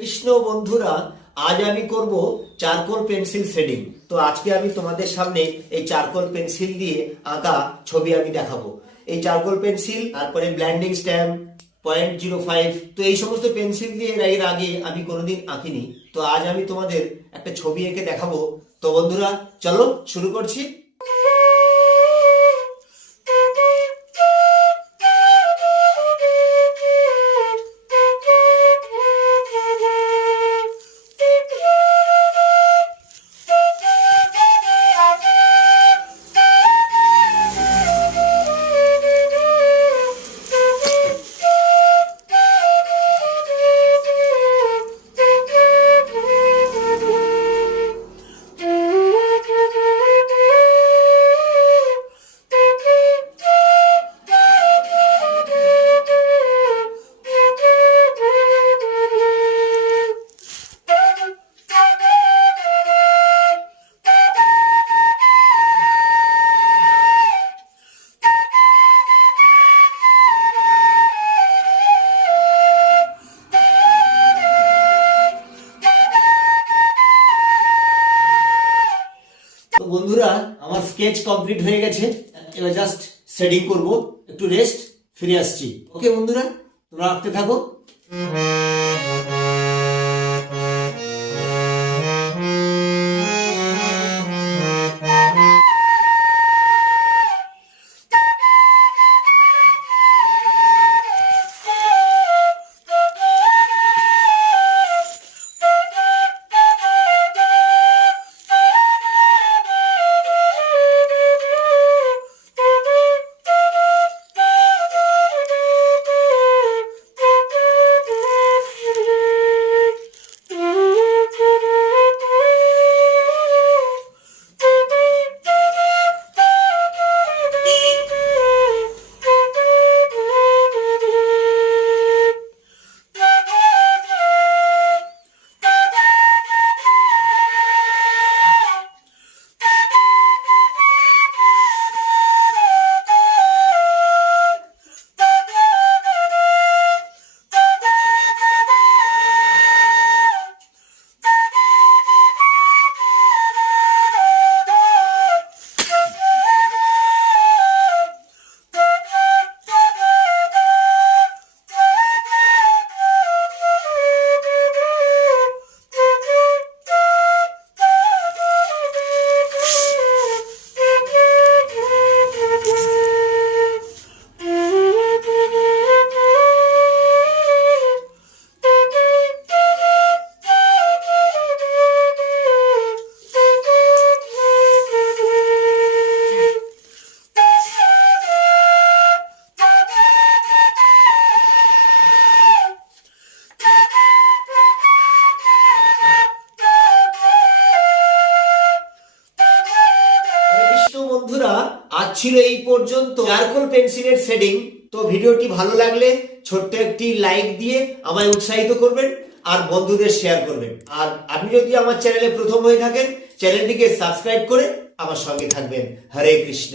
কৃষ্ণ বন্ধুরা, আজ আমি করব চারকোল পেন্সিল শেডিং। তো আজকে আমি তোমাদের সামনে এই চারকোল পেন্সিল দিয়ে আঁকা ছবি আমি দেখাবো। এই চারকোল পেন্সিল, তারপরে ব্ল্যান্ডিং স্ট্যাম্প, 0.05, তো এই সমস্ত পেন্সিল দিয়ে এর আগে আমি কোনোদিন আঁকিনি। তো আজ আমি তোমাদের একটা ছবি এঁকে দেখাবো। তো বন্ধুরা চলো শুরু করছি। তো বন্ধুরা, আমার স্কেচ কমপ্লিট হয়ে গেছে। এবার জাস্ট শেডিং করব, একটু রেস্ট, ফিরে আসছি। ওকে বন্ধুরা, তোমরা আঁকতে থাকো। বন্ধুরা, আজ ছিল এই পর্যন্ত চারকোল পেন্সিলের শেডিং। তো ভিডিওটি ভালো লাগলে ছোট্ট একটি লাইক দিয়ে আমায় উৎসাহিত করবেন আর বন্ধুদের শেয়ার করবেন। আর আপনি যদি আমার চ্যানেলে প্রথম হয়ে থাকেন, চ্যানেলটিকে সাবস্ক্রাইব করে আমার সঙ্গে থাকবেন। হরে কৃষ্ণ।